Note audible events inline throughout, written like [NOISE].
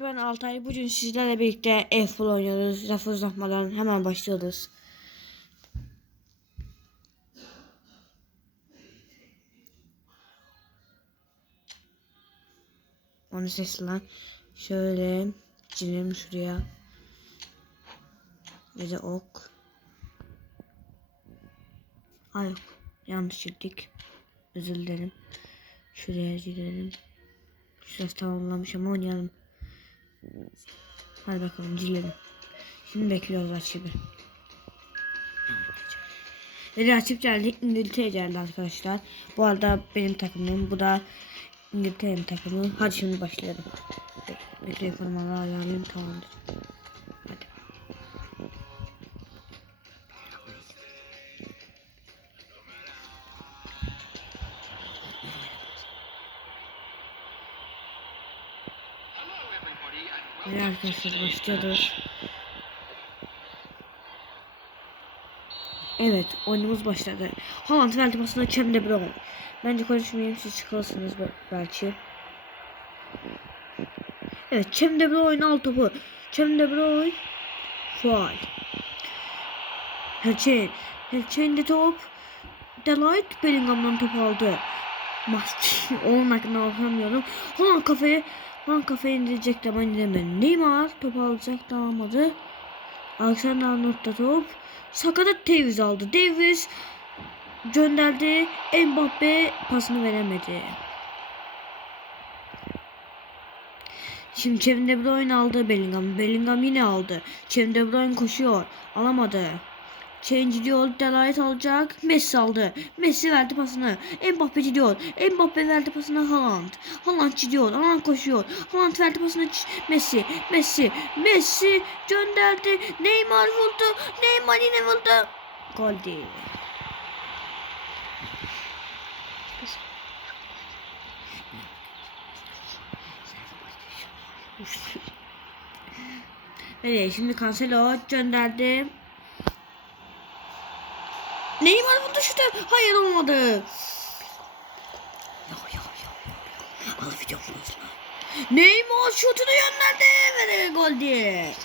Ben Altay. Bugün sizlerle birlikte F-Full oynuyoruz. Lafı uzatmadan hemen başlıyoruz. Onu sesli lan. Şöyle çizelim şuraya. Bir de ok. Ay yok. Yanlış çizdik. Özür dilerim. Şuraya gidelim. Şurası tamamlamış ama oynayalım. Hadi bakalım cilelim. Şimdi bekliyoruz açıbı. Ve rakip geldi. İngiltere geldi arkadaşlar. Bu arada benim takımım. Bu da İngiltere'nin takımı. Hadi şimdi başlayalım. Bek- Bekle formaları ayarlayayım tamamdır. Arkadaşlar başlıyoruz. Evet oyunumuz başladı. Haaland verdi pasına Cem De Bruyne. Bence konuşmayayım siz çıkarsınız be- belki. Evet Cem De Bruyne al topu. Cem De Bruyne. Faal. Herçen. Herçen'de top. Delight Bellingham'dan top aldı. Mas [LAUGHS] onun hakkında bakamıyorum. Haaland kafayı Haaland kafayı indirecek de ben indiremedi. Neymar top alacak da almadı. Alexander Arnold'da top. Sakata Davies aldı. Davies gönderdi. Mbappe pasını veremedi. Şimdi Kevin De Bruyne aldı Bellingham. Bellingham yine aldı. Kevin De Bruyne koşuyor. Alamadı. Change diyor. Delight alacak. Messi aldı. Messi verdi pasını. Mbappe gidiyor. Mbappe verdi pasını Haaland. Haaland gidiyor. Haaland koşuyor. Haaland verdi pasını Messi. Messi. Messi gönderdi. Neymar vurdu. Neymar yine vurdu. Gol değil. Evet şimdi Cancelo gönderdi. Şutu. Hayır olmadı. Yo yo yo yo. Al videomuzu. Neymar şutunu gönderdi ve gol değil.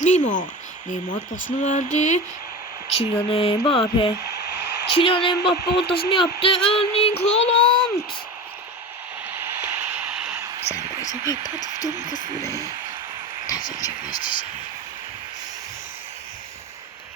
Neymar. Neymar pasını verdi. Kylian Mbappe. Kylian Mbappe ortasını yaptı. Erling Haaland. Sen koysan hadi videomu kızım Ters çekmez size.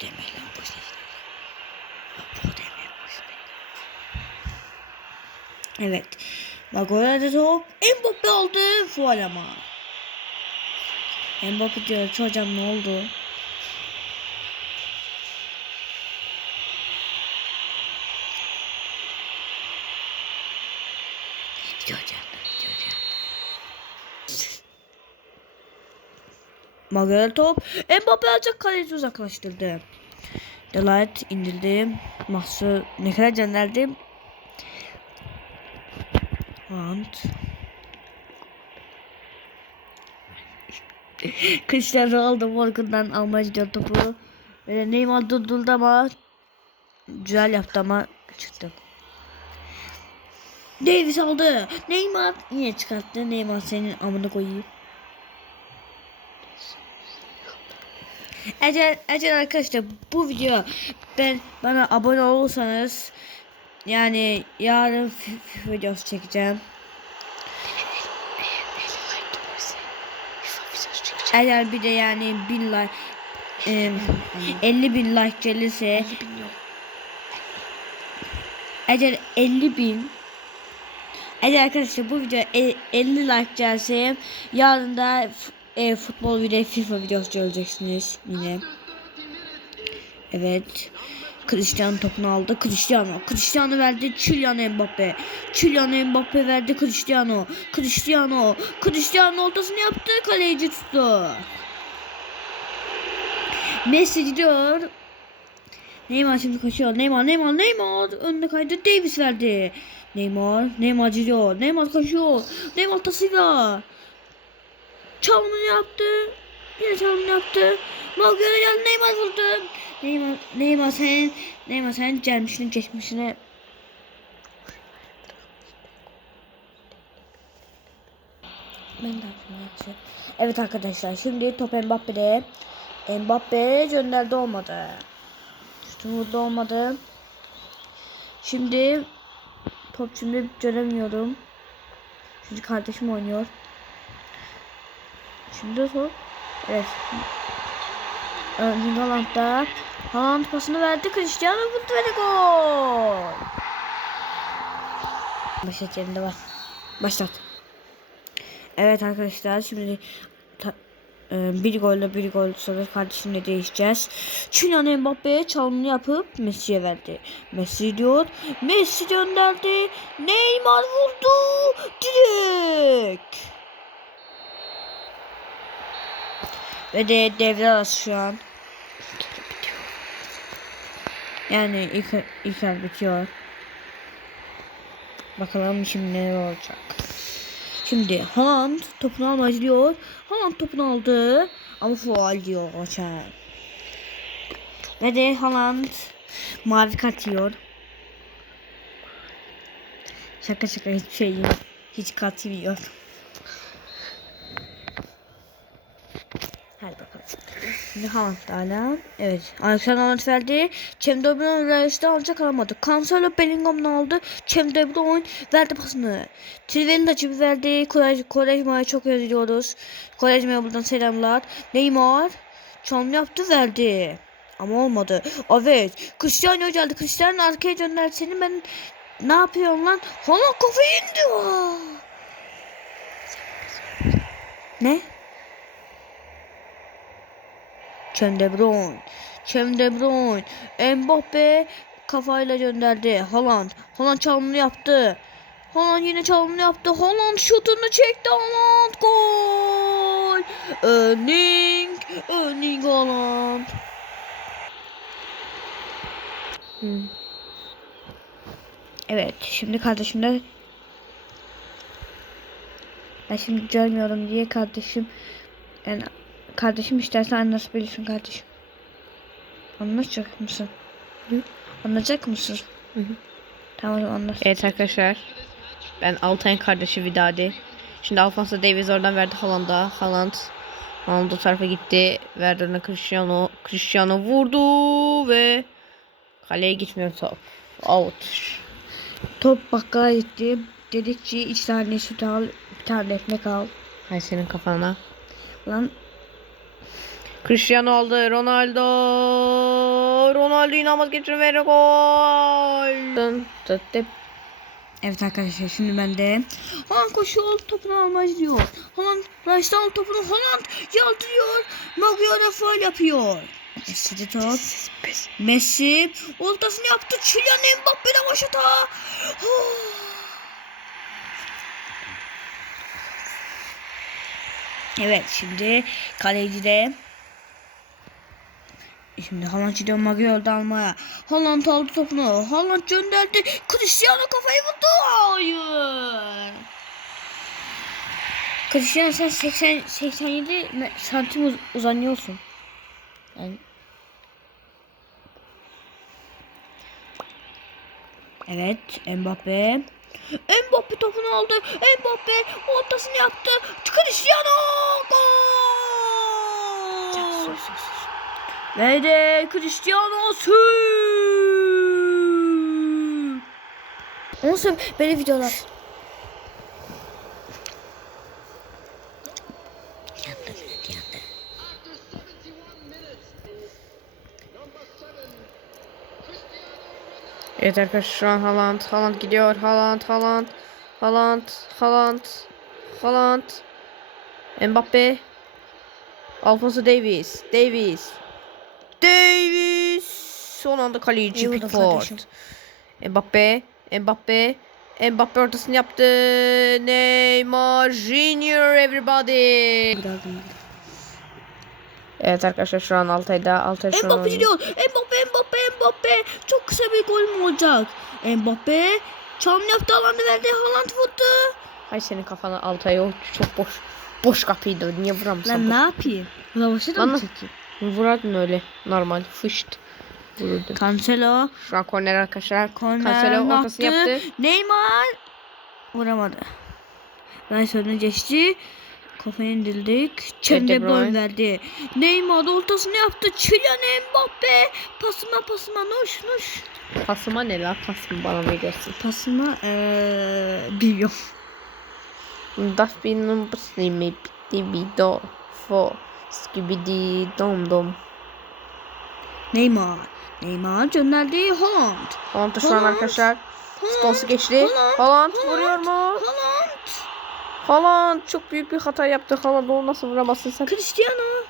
Demeyin lan boşuna gidelim. Bu demeyin boşuna. Evet. Maguire'de top. Mbappe aldı. Fual ama. Mbappe diyor ki hocam ne oldu? Gidiyor canım. Maguire top. Mbappe alacak kaleci uzaklaştırdı. Delight indirdi. Mahsu ne kadar gönderdi. Haaland. [LAUGHS] Cristiano Ronaldo Morgan'dan gidiyor topu. Böyle Neymar durdurdu ama güzel yaptı ama çıktı. Davis aldı. Neymar yine çıkarttı. Neymar senin amına koyayım. Eğer, eğer arkadaşlar bu video ben bana abone olursanız yani yarın FIFA videosu çekeceğim. Eğer bir de yani bin like e, 50 bin like gelirse eğer 50 bin eğer arkadaşlar bu video e- 50 like gelse yarın da e, futbol video FIFA videosu göreceksiniz yine. Evet. Cristiano topunu aldı. Cristiano. Cristiano verdi. Kylian Mbappe. Kylian Mbappe verdi Cristiano. Cristiano. Cristiano ortasını yaptı. Kaleci tuttu. Messi gidiyor. Neymar şimdi koşuyor. Neymar, Neymar, Neymar. Önüne kaydı. Davis verdi. Neymar, Neymar gidiyor. Neymar koşuyor. Neymar tasıyla. Çalımını yaptı. Yine çalımını yaptı. Maguire geldi. Neymar vurdu. Neymar, Neymar senin Neymar senin gəlmişini, keçmişini Ben de. Evet arkadaşlar şimdi top Mbappe'de. Mbappe gönderdi olmadı. İşte burada olmadı. Şimdi top şimdi göremiyorum. Çünkü kardeşim oynuyor. Şimdi top. Evet. Ee, Haaland'da Haaland pasını verdi. Cristiano vurdu ve gol. Başlat yerinde var. Başlat. Evet arkadaşlar şimdi ta- e, bir golle bir gol sonra kardeşimle değişeceğiz. Kylian Mbappe'ye çalımını yapıp Messi'ye verdi. Messi diyor. Messi gönderdi. Neymar vurdu. Direkt. Ve de devre arası şu an. Yani ilk, ilk el bitiyor. Bakalım şimdi ne olacak. Şimdi Haaland topunu almayı diyor. Haaland topunu aldı. Ama faal diyor Hakem. Ve de Haaland mavi kart yiyor. Şaka şaka hiçbir şey yok. Hiç kart yiyor. Da hala. Evet. Alexander Haaland verdi. Cem De Bruyne Reis'te alacak alamadı. Cancelo Bellingham'dan aldı. Cem De Bruyne verdi pasını. Trivel'in de açıp verdi. Kolej, Kolejma'ya çok özlüyoruz. Kolejma'ya buradan selamlar. Neymar. Çalım yaptı verdi. Ama olmadı. Evet. Cristiano geldi. Cristiano arkaya gönderdi seni. Ben ne yapıyorum lan? Haaland kafayı indi. Ne? Cem De Bruyne. Cem De Bruyne. Mbappe kafayla gönderdi. Haaland. Haaland çalımını yaptı. Haaland yine çalımını yaptı. Haaland şutunu çekti. Haaland gol. Erling. Erling Haaland. Evet. Şimdi kardeşim de ben şimdi görmüyorum diye kardeşim yani kardeşim istersen anlasın bilirsin kardeşim. Anlayacak mısın? Hı? Anlayacak mısın? Hı hı. Tamam o zaman anlat. Evet arkadaşlar. Ben Altay'ın kardeşi Vidadi. Şimdi Alfonso Davies oradan verdi Haaland'a. Haaland Haaland o tarafa gitti. Verdi ona Cristiano. Cristiano vurdu ve kaleye gitmiyor top. Out. Top bakkala gitti. Dedik ki iki tane süt al, bir tane ekmek al. Hay senin kafana. Lan Cristiano aldı. Ronaldo. Ronaldo inanılmaz geçiyor ve gol. Evet arkadaşlar şimdi ben de Haaland koşuyor topunu almaz diyor. Haaland Raş'tan topunu Haaland yaldırıyor. Maguire faul yapıyor. Messi de top. Messi ortasını yaptı. Kylian Mbappe de başata. [SIGHS] Evet şimdi kaleci de Şimdi Haaland gidiyor Maguire'da almaya. Haaland aldı topunu. Haaland gönderdi. Cristiano kafayı vurdu. Hayır. Cristiano sen 80 87 me- santim uz- uzanıyorsun. Yani Evet Mbappe. Mbappe topunu aldı. Mbappe ortasını yaptı. Cristiano gol. Ve de Cristiano. Onu sev böyle videolar. Evet arkadaşlar şu an Haaland. Haaland gidiyor. Haaland. Haaland. Haaland. Haaland. Haaland. Mbappe. Alfonso Davies. Davies. Davies. Son anda kaleci Pickford. Mbappe. Mbappe. Mbappe ortasını yaptı. Neymar Junior everybody. Evet arkadaşlar şu an Altay'da. Altay şu Mbappe gidiyor. Mbappe, Mbappe, Mbappe. Çok kısa bir gol mü olacak? Mbappe çalım yaptı alanı verdi. Haaland vurdu. Hay senin kafana Altay o çok boş. Boş kapıydı. Niye vuramsın? Lan ne yapayım? Lavaşı da mı çekeyim? Vurardın öyle. Normal. Fışt. Vururdu. Cancelo. Şu an korner arkadaşlar. Korner Cancelo ortasını yaptı. Neymar. Vuramadı. Rice önüne geçti. Kafaya indirdik. Çem De De Bruyne Bruyne. verdi. Neymar ortasını yaptı. Kylian Mbappe. Pasıma pasıma noş noş. Pasıma ne la? Pasımı bana veriyorsun. Pasıma eee bilmiyorum. Das benim basimi bitti bir do. Skibidi dom dom. Neymar. Neymar gönderdi Holland. Haaland şu an arkadaşlar. Stones'u geçti. Haaland Haaland. vuruyor mu? Holland. Haaland çok büyük bir hata yaptı. Haaland onu nasıl vuramazsın sen? Cristiano.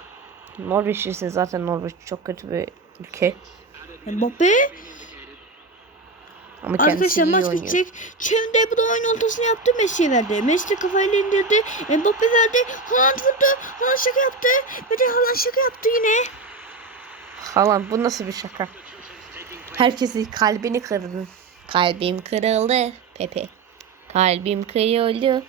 Norveçlisin zaten Norveç çok kötü bir ülke. Mbappe. Ama Arkadaşlar maç oynuyor. bitecek. Çem De Bruyne ortasını yaptı. Messi'ye verdi. Messi kafayla indirdi. Mbappe verdi. Haaland vurdu. Haaland şaka yaptı. Ve de Haaland şaka yaptı yine. Haaland bu nasıl bir şaka? Herkesin kalbini kırdın. Kalbim kırıldı Pepe. Kalbim kırıldı.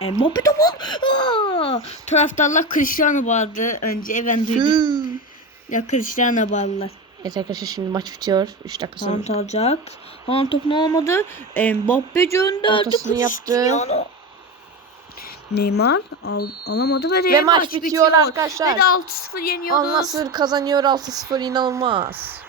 Mbappe de. Aa! Taraftarlar Cristiano bağırdı. Önce ben duydum. Ya Cristiano bağırdılar. Evet arkadaşlar şimdi maç bitiyor. 3 dakika sonra. Haaland alacak. Haaland topunu almadı. Mbappe gönderdi. Ortasını yaptı. Neymar al, alamadı ve, Ve maç bitiyor arkadaşlar. Ve de 6-0 yeniyoruz. Al Nassr kazanıyor 6-0 inanılmaz.